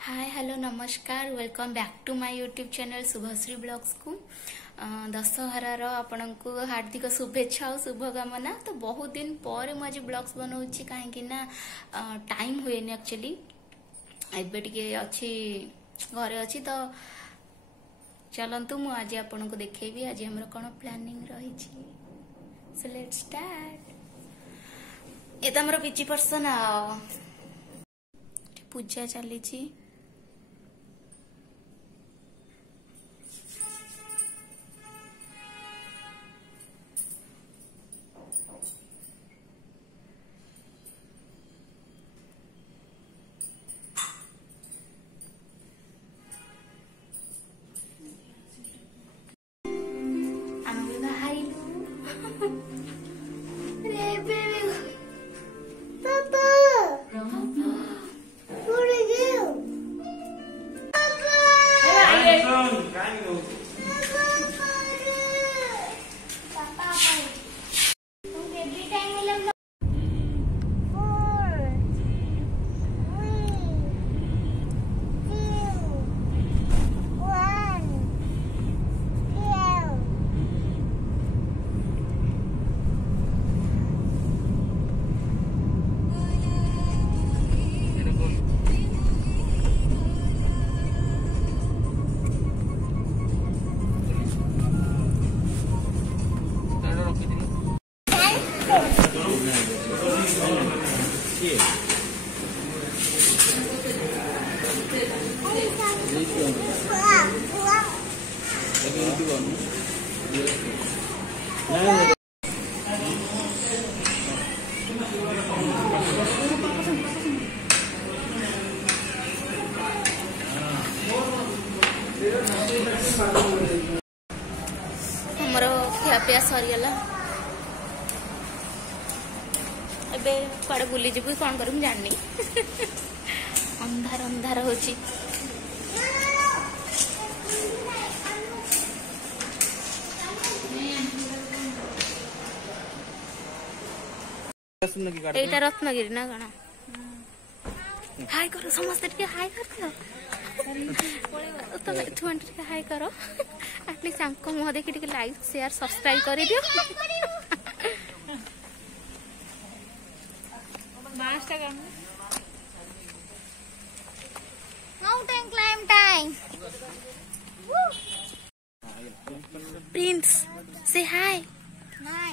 हाय hello नमस्कार welcome back to my YouTube channel Shubhashree blogs को दशहरार आपण को हार्दिक शुभेच्छा और शुभकामना। तो बहुत दिन पर मुझे ब्लॉग्स बनाऊँगी कहीं टाइम हुए एक्चुअली एबे टिके अच्छी घरे अच्छी। तो चलतु मु आज आपन को देखेबी आज हमर कोन प्लानिंग रही। So let's start. ये तो हमर पिची पर्सन आ पूजा चली। हमर खियापिया सरीगला एबे कड़े बुली जीव कौन कर जानी अंधार अंधार हो रत्नगिरी ना कण हाय करो समस्ते टिके हाय कर तुम टिके हाय करो एटलिस्ट आंको मुह देखि टिके लाइक शेयर सब्सक्राइब कर दियो। Mountain climb time. Prince, say hi. Hi.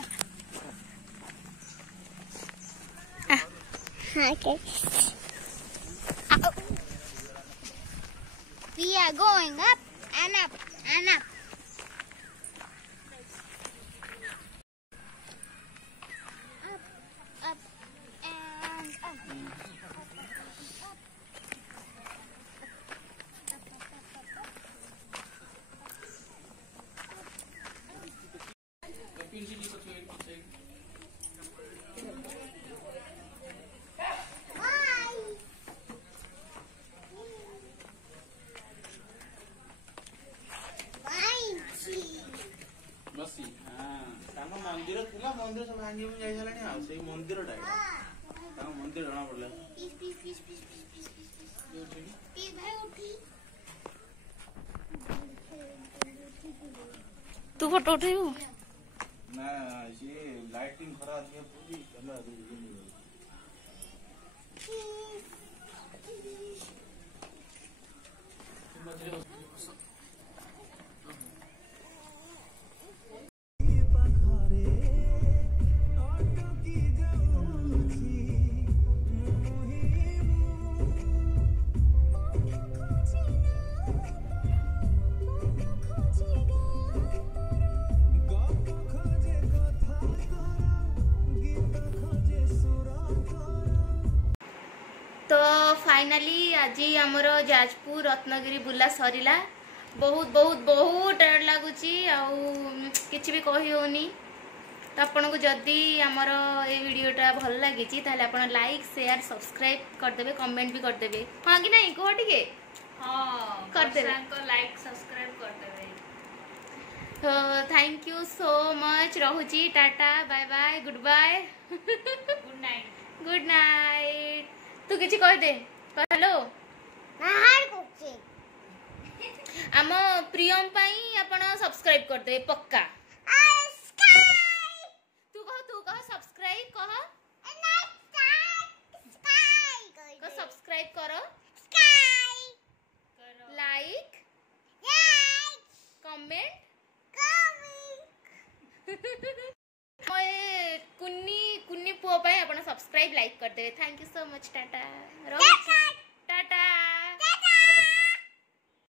Okay. We are going up and up and up. Up and up. मंदिर थिला मंदिर सब भांगी में जाई छलानी आ सेही मंदिर डाइला ता मंदिर जणा पड़ला पीस भाई उठी तू फोटो उठाइबो ना ये लाइटिंग खराब है पूरी कैमरा तो फाइनली आज आमर जाजपुर रत्नगिरी बुला सरीला। बहुत बहुत बहुत टायर्ड लगुच कि भी कही होनी। तो आपन को जदि आमर ये वीडियोटा भल लगी आप लाइक शेयर सब्सक्राइब करदे कमेंट भी करदे हाँ कि नहीं कह टे करदे लाइक सब्सक्राइब करदे। तो थैंक यू सो मच रहुची tata bye bye goodbye good night good night. तू किसी कह दे हेलो। आम प्रियम पाई आपण सब्सक्राइब करदे पक्का। तू कह सब्सक्राइब कह सब्सक्राइब करो लाइक कमेंट कुन्नी पुओ पाई आपण सब्सक्राइब लाइक करदे। Thank you so much Tata.